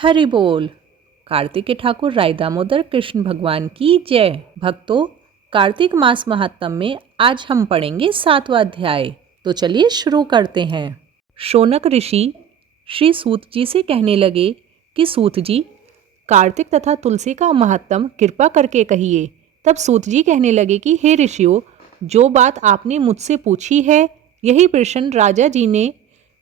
हरि बोल। कार्तिक ठाकुर राय दामोदर कृष्ण भगवान की जय। भक्तों, कार्तिक मास महात्म्य में आज हम पढ़ेंगे 7वां अध्याय। तो चलिए शुरू करते हैं। शौनक ऋषि श्री सूत जी से कहने लगे कि सूत जी, कार्तिक तथा तुलसी का महात्म्य कृपा करके कहिए। तब सूत जी कहने लगे कि हे ऋषियों, जो बात आपने मुझसे पूछी है, यही प्रश्न राजा जी ने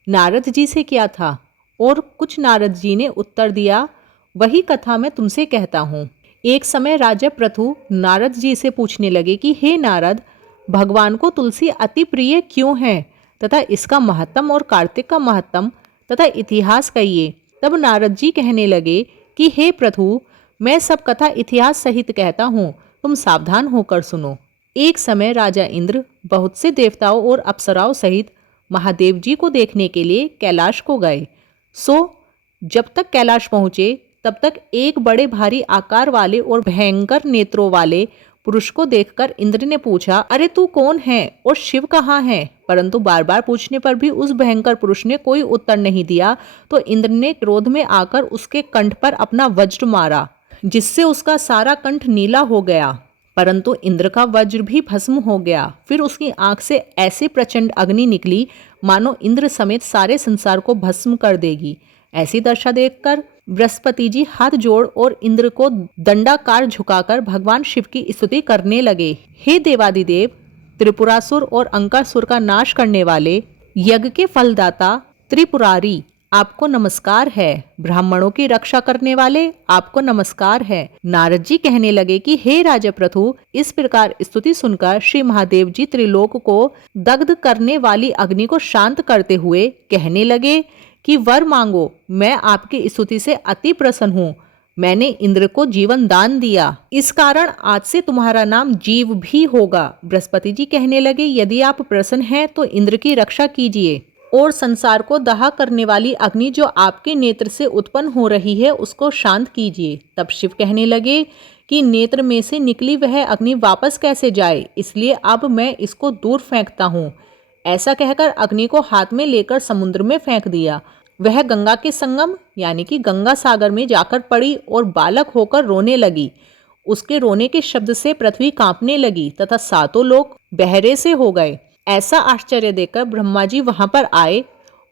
नारद जी से किया था और कुछ नारद जी ने उत्तर दिया, वही कथा मैं तुमसे कहता हूँ। एक समय राजा पृथु नारद जी से पूछने लगे कि हे नारद, भगवान को तुलसी अति प्रिय क्यों है तथा इसका महत्तम और कार्तिक का महत्तम तथा इतिहास कहिए। तब नारद जी कहने लगे कि हे पृथु, मैं सब कथा इतिहास सहित कहता हूँ, तुम सावधान होकर सुनो। एक समय राजा इंद्र बहुत से देवताओं और अप्सराओं सहित महादेव जी को देखने के लिए कैलाश को गए। जब तक कैलाश पहुंचे तब तक एक बड़े भारी आकार वाले और भयंकर नेत्रों वाले पुरुष को देखकर इंद्र ने पूछा, अरे तू कौन है और शिव कहाँ है? परंतु बार बार पूछने पर भी उस भयंकर पुरुष ने कोई उत्तर नहीं दिया। तो इंद्र ने क्रोध में आकर उसके कंठ पर अपना वज्र मारा, जिससे उसका सारा कंठ नीला हो गया। परंतु इंद्र का वज्र भी भस्म हो गया। फिर उसकी आंख से ऐसे प्रचंड अग्नि निकली मानो इंद्र समेत सारे संसार को भस्म कर देगी। ऐसी दशा देखकर बृहस्पति जी हाथ जोड़ और इंद्र को दंडाकार झुकाकर भगवान शिव की स्तुति करने लगे। हे देवादिदेव, त्रिपुरासुर और अंकासुर का नाश करने वाले, यज्ञ के फलदाता त्रिपुरारी, आपको नमस्कार है। ब्राह्मणों की रक्षा करने वाले, आपको नमस्कार है। नारद जी कहने लगे कि हे राजा पृथु, इस प्रकार स्तुति सुनकर श्री महादेव जी त्रिलोक को दग्ध करने वाली अग्नि को शांत करते हुए कहने लगे कि वर मांगो, मैं आपकी स्तुति से अति प्रसन्न हूँ। मैंने इंद्र को जीवन दान दिया, इस कारण आज से तुम्हारा नाम जीव भी होगा। बृहस्पति जी कहने लगे, यदि आप प्रसन्न हैं तो इंद्र की रक्षा कीजिए और संसार को दाह करने वाली अग्नि जो आपके नेत्र से उत्पन्न हो रही है उसको शांत कीजिए। तब शिव कहने लगे कि नेत्र में से निकली वह अग्नि वापस कैसे जाए, इसलिए अब मैं इसको दूर फेंकता हूँ। ऐसा कहकर अग्नि को हाथ में लेकर समुद्र में फेंक दिया। वह गंगा के संगम यानी कि गंगा सागर में जाकर पड़ी और बालक होकर रोने लगी। उसके रोने के शब्द से पृथ्वी कांपने लगी तथा सातों लोग बहरे से हो गए। ऐसा आश्चर्य देखकर ब्रह्मा जी वहां पर आए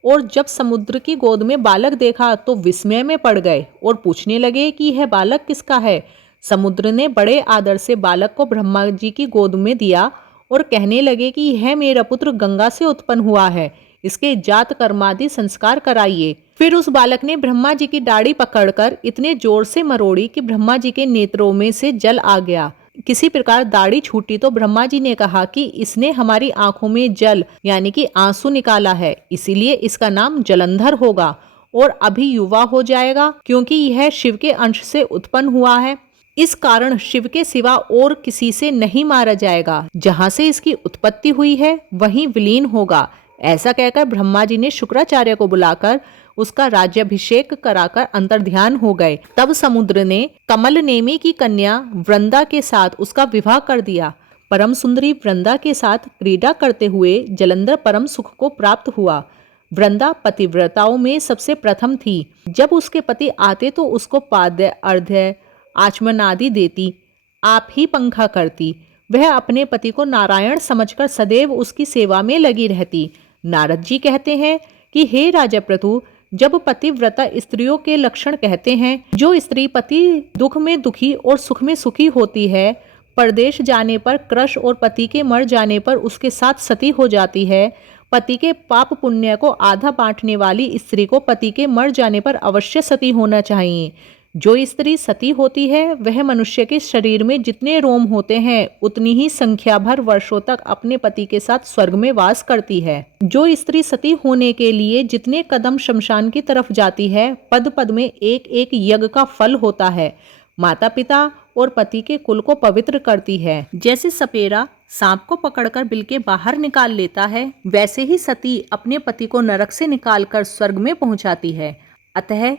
और जब समुद्र की गोद में बालक देखा तो विस्मय में पड़ गए और पूछने लगे कि यह बालक किसका है। समुद्र ने बड़े आदर से बालक को ब्रह्मा जी की गोद में दिया और कहने लगे कि यह मेरा पुत्र गंगा से उत्पन्न हुआ है, इसके जात कर्मादि संस्कार कराइए। फिर उस बालक ने ब्रह्मा जी की दाढ़ी पकड़कर इतने जोर से मरोड़ी कि ब्रह्मा जी के नेत्रों में से जल आ गया। किसी प्रकार दाढ़ी छूटी तो ब्रह्मा जी ने कहा कि इसने हमारी आंखों में जल यानी कि आंसू निकाला है, इसीलिए इसका नाम जलंधर होगा और अभी युवा हो जाएगा, क्योंकि यह शिव के अंश से उत्पन्न हुआ है। इस कारण शिव के सिवा और किसी से नहीं मारा जाएगा। जहां से इसकी उत्पत्ति हुई है वहीं विलीन होगा। ऐसा कहकर ब्रह्मा जी ने शुक्राचार्य को बुलाकर उसका राज्याभिषेक कराकर अंतर्ध्यान हो गए। तब समुद्र ने कमल नेमी की कन्या वृंदा के साथ उसका विवाह कर दिया। परम सुंदरी वृंदा के साथ क्रीड़ा करते हुए जलंधर परम सुख को प्राप्त हुआ। वृंदा पतिव्रताओं में सबसे प्रथम थी। जब उसके पति आते तो उसको पाद्य, अर्घ्य, आचमन आदि देती, आप ही पंखा करती। वह अपने पति को नारायण समझकर सदैव उसकी सेवा में लगी रहती। नारद जी कहते हैं कि हे राजा पृथु, जब पतिव्रता स्त्रियों के लक्षण कहते हैं, जो स्त्री पति दुख में दुखी और सुख में सुखी होती है, परदेश जाने पर क्रश और पति के मर जाने पर उसके साथ सती हो जाती है, पति के पाप पुण्य को आधा बांटने वाली स्त्री को पति के मर जाने पर अवश्य सती होना चाहिए। जो स्त्री सती होती है वह मनुष्य के शरीर में जितने रोम होते हैं उतनी ही संख्या भर वर्षों तक अपने पति के साथ स्वर्ग में वास करती है। जो स्त्री सती होने के लिए जितने कदम शमशान की तरफ जाती है, पद पद में एक एक यज्ञ का फल होता है। माता पिता और पति के कुल को पवित्र करती है। जैसे सपेरा सांप को पकड़कर बिल के बाहर निकाल लेता है, वैसे ही सती अपने पति को नरक से निकालकर स्वर्ग में पहुंचाती है। अतः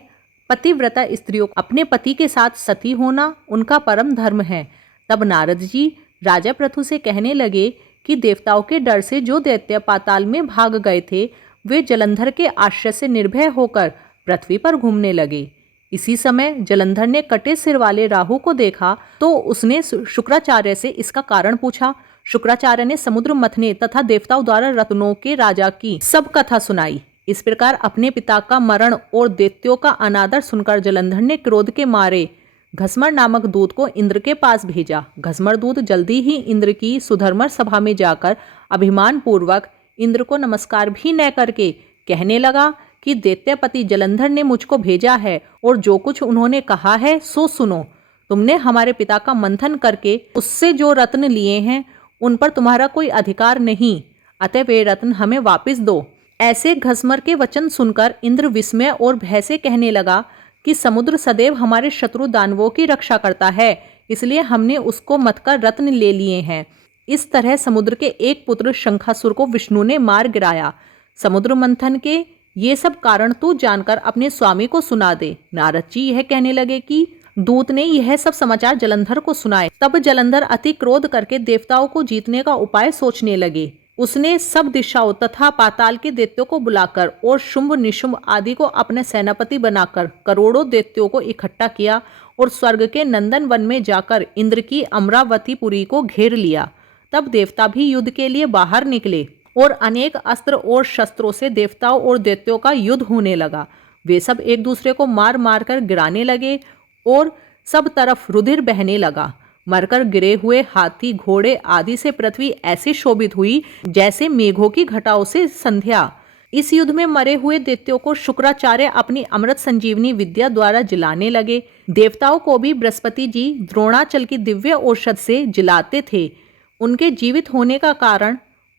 पतिव्रता स्त्रियों अपने पति के साथ सती होना उनका परम धर्म है। तब नारद जी राजा पृथु से कहने लगे कि देवताओं के डर से जो दैत्य पाताल में भाग गए थे, वे जलंधर के आश्रय से निर्भय होकर पृथ्वी पर घूमने लगे। इसी समय जलंधर ने कटे सिर वाले राहु को देखा तो उसने शुक्राचार्य से इसका कारण पूछा। शुक्राचार्य ने समुद्र मथने तथा देवताओं द्वारा रत्नों के राजा की सब कथा सुनाई। इस प्रकार अपने पिता का मरण और दैत्यों का अनादर सुनकर जलंधर ने क्रोध के मारे घसमर नामक दूत को इंद्र के पास भेजा। घसमर दूत जल्दी ही इंद्र की सुधर्मर सभा में जाकर अभिमान पूर्वक इंद्र को नमस्कार भी न करके कहने लगा कि दैत्यपति जलंधर ने मुझको भेजा है और जो कुछ उन्होंने कहा है सो सुनो। तुमने हमारे पिता का मंथन करके उससे जो रत्न लिए हैं उन पर तुम्हारा कोई अधिकार नहीं, अतः वे रत्न हमें वापस दो। ऐसे घसमर के वचन सुनकर इंद्र विस्मय और भय से कहने लगा कि समुद्र सदैव हमारे शत्रु दानवों की रक्षा करता है, इसलिए हमने उसको मतकर रत्न ले लिए हैं। इस तरह समुद्र के एक पुत्र शंखासुर को विष्णु ने मार गिराया। समुद्र मंथन के ये सब कारण तू जानकर अपने स्वामी को सुना दे। नारद जी यह कहने लगे कि दूत ने यह सब समाचार जलंधर को सुनाए। तब जलंधर अति क्रोध करके देवताओं को जीतने का उपाय सोचने लगे। उसने सब दिशाओं तथा पाताल के दैत्यों को बुलाकर और शुंभ निशुंभ आदि को अपने सेनापति बनाकर करोड़ों दैत्यों को इकट्ठा किया और स्वर्ग के नंदन वन में जाकर इंद्र की अमरावतीपुरी को घेर लिया। तब देवता भी युद्ध के लिए बाहर निकले और अनेक अस्त्र और शस्त्रों से देवताओं और दैत्यों का युद्ध होने लगा। वे सब एक दूसरे को मार मार कर गिराने लगे और सब तरफ रुधिर बहने लगा। मरकर गिरे हुए हाथी घोड़े आदि से पृथ्वी ऐसी शोभित हुई जैसे मेघों की घटाओं से संध्या। इस युद्ध में मरे हुए दैत्यों को शुक्राचार्य अपनी अमृत संजीवनी विद्या द्वारा जिलाने लगे। देवताओं को भी बृहस्पति जी द्रोणाचल की दिव्य औषध से जिलाते थे। उनके जीवित होने का कारण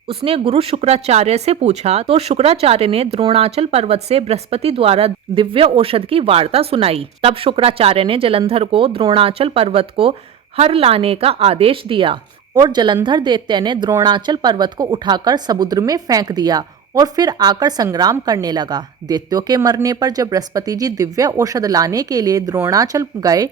उसने गुरु शुक्राचार्य से पूछा तो शुक्राचार्य ने द्रोणाचल पर्वत से बृहस्पति द्वारा दिव्य औषध की वार्ता सुनाई। तब शुक्राचार्य ने जलंधर को द्रोणाचल पर्वत को हर लाने का आदेश दिया और जलंधर दैत्य ने द्रोणाचल पर्वत को उठाकर समुद्र में फेंक दिया और फिर आकर संग्राम करने लगा। दैत्यों के मरने पर जब बृहस्पति जी दिव्य औषध लाने के लिए द्रोणाचल गए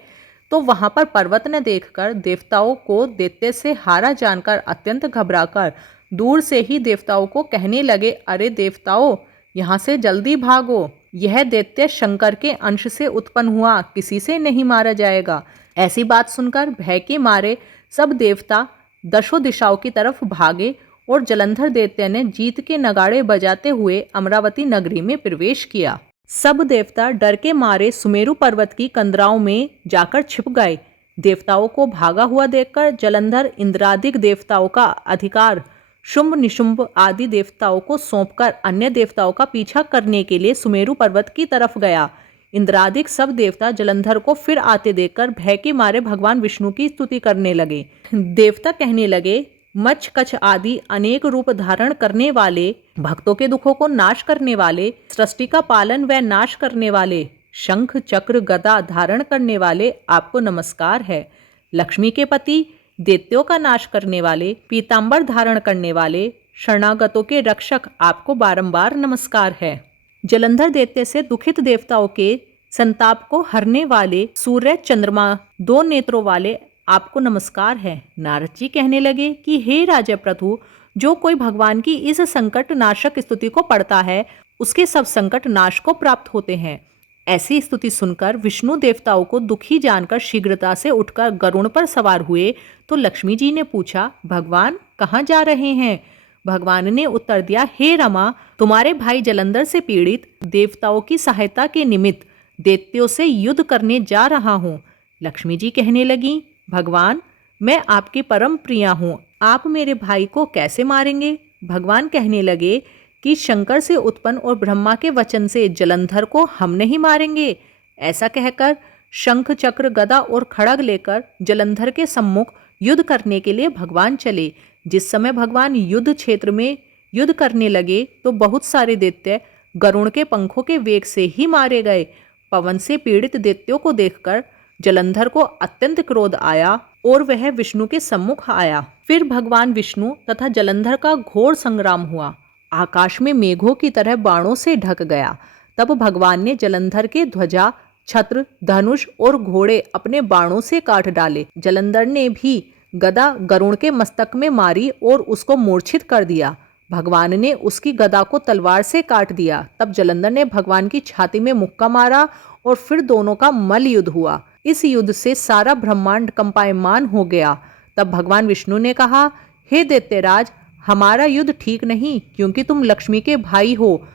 तो वहां पर पर्वत न देखकर देवताओं को दैत्य से हारा जानकर अत्यंत घबराकर दूर से ही देवताओं को कहने लगे, अरे देवताओं, यहाँ से जल्दी भागो, यह दैत्य शंकर के अंश से उत्पन्न हुआ, किसी से नहीं मारा जाएगा। ऐसी बात सुनकर भय के मारे सब देवता दशों दिशाओं की तरफ भागे और जलंधर दैत्य ने जीत के नगाड़े बजाते हुए अमरावती नगरी में प्रवेश किया। सब देवता डर के मारे सुमेरु पर्वत की कंदराओं में जाकर छिप गए। देवताओं को भागा हुआ देखकर जलंधर इंद्रादिक देवताओं का अधिकार शुंभ निशुंभ आदि देवताओं को सौंपकर अन्य देवताओं का पीछा करने के लिए सुमेरु पर्वत की तरफ गया। इंद्रादिक सब देवता जलंधर को फिर आते देखकर भय के मारे भगवान विष्णु की स्तुति करने लगे। देवता कहने लगे, मच्छ कच्छ आदि अनेक रूप धारण करने वाले, भक्तों के दुखों को नाश करने वाले, सृष्टि का पालन व नाश करने वाले, शंख चक्र गदा धारण करने वाले, आपको नमस्कार है। लक्ष्मी के पति, दैत्यों का नाश करने वाले, पीतांबर धारण करने वाले, शरणागतों के रक्षक, आपको बारंबार नमस्कार है। जलंधर दैत्य से दुखित देवताओं के संताप को हरने वाले, सूर्य चंद्रमा दो नेत्रों वाले, आपको नमस्कार है। नारद जी कहने लगे कि हे राजा प्रभु, जो कोई भगवान की इस संकट नाशक स्तुति को पढ़ता है उसके सब संकट नाश को प्राप्त होते हैं। ऐसी स्तुति सुनकर विष्णु देवताओं को दुखी जानकर शीघ्रता से उठकर गरुड़ पर सवार हुए तो लक्ष्मी जी ने पूछा, भगवान कहाँ जा रहे हैं? भगवान ने उत्तर दिया, हे रमा, तुम्हारे भाई जलंधर से पीड़ित देवताओं की सहायता के निमित्त दैत्यों से युद्ध करने जा रहा हूँ। लक्ष्मी जी कहने लगी, भगवान मैं आपकी परम प्रिया हूँ, आप मेरे भाई को कैसे मारेंगे? भगवान कहने लगे कि शंकर से उत्पन्न और ब्रह्मा के वचन से जलंधर को हम नहीं मारेंगे। ऐसा कहकर शंख चक्र गदा और खड़ग लेकर जलंधर के सम्मुख युद्ध करने के लिए भगवान चले। जिस समय भगवान युद्ध क्षेत्र में युद्ध करने लगे तो बहुत सारे दैत्य गरुड़ के पंखों के वेग से ही मारे गए। पवन से पीड़ित दैत्यों को देखकर जलंधर को अत्यंत क्रोध आया और वह विष्णु के सम्मुख आया। फिर भगवान विष्णु तथा जलंधर का घोर संग्राम हुआ। आकाश में मेघों की तरह बाणों से ढक गया। तब भगवान ने जलंधर के ध्वजा, छत्र, धनुष और घोड़े अपने बाणों से काट डाले। जलंधर ने भी गदा गरुड़ के मस्तक में मारी और उसको मूर्छित कर दिया। भगवान ने उसकी गदा को तलवार से काट दिया। तब जलंधर ने भगवान की छाती में मुक्का मारा और फिर दोनों का मल युद्ध हुआ। इस युद्ध से सारा ब्रह्मांड कंपायमान हो गया। तब भगवान विष्णु ने कहा, हे दैत्यराज, हमारा युद्ध ठीक नहीं, क्योंकि तुम लक्ष्मी के भाई हो।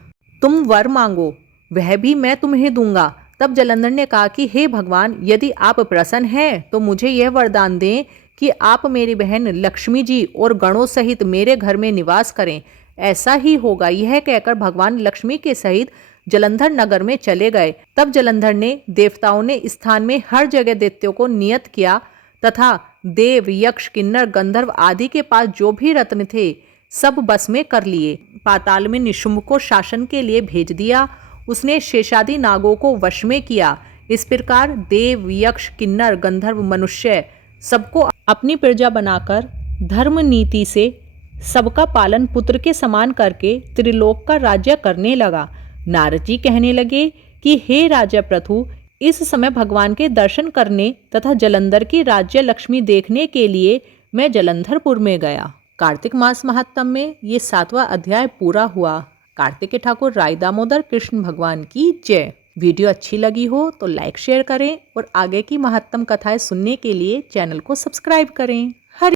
तुम वर मांगो, वह भी मैं तुम्हें दूंगा। तब जलंधर ने कहा कि हे भगवान, यदि आप प्रसन्न हैं तो मुझे यह वरदान दें कि आप मेरी बहन लक्ष्मी जी और गणों सहित मेरे घर में निवास करें। ऐसा ही होगा। यह कहकर भगवान लक्ष्मी के सहित जलंधर नगर में चले गए। तब जलंधर ने देवताओं ने स्थान में हर जगह दैत्यों को नियत किया तथा देव, यक्ष, किन्नर, गंधर्व आदि के पास जो भी रत्न थे सब बस में कर लिए। पाताल में निशुंभ को शासन के लिए भेज दिया। उसने शेषादि नागों को वश में किया। इस प्रकार देव, यक्ष, किन्नर, गंधर्व, मनुष्य सबको अपनी प्रजा बनाकर धर्म नीति से सबका पालन पुत्र के समान करके त्रिलोक का राज्य करने लगा। नारद जी कहने लगे कि हे राजा प्रथु, इस समय भगवान के दर्शन करने तथा जलंधर की राज्य लक्ष्मी देखने के लिए मैं जलंधरपुर में गया। कार्तिक मास महात्म्य में ये 7वां अध्याय पूरा हुआ। कार्तिक ठाकुर राय दामोदर कृष्ण भगवान की जय। वीडियो अच्छी लगी हो तो लाइक शेयर करें और आगे की महत्तम कथाएं सुनने के लिए चैनल को सब्सक्राइब करें।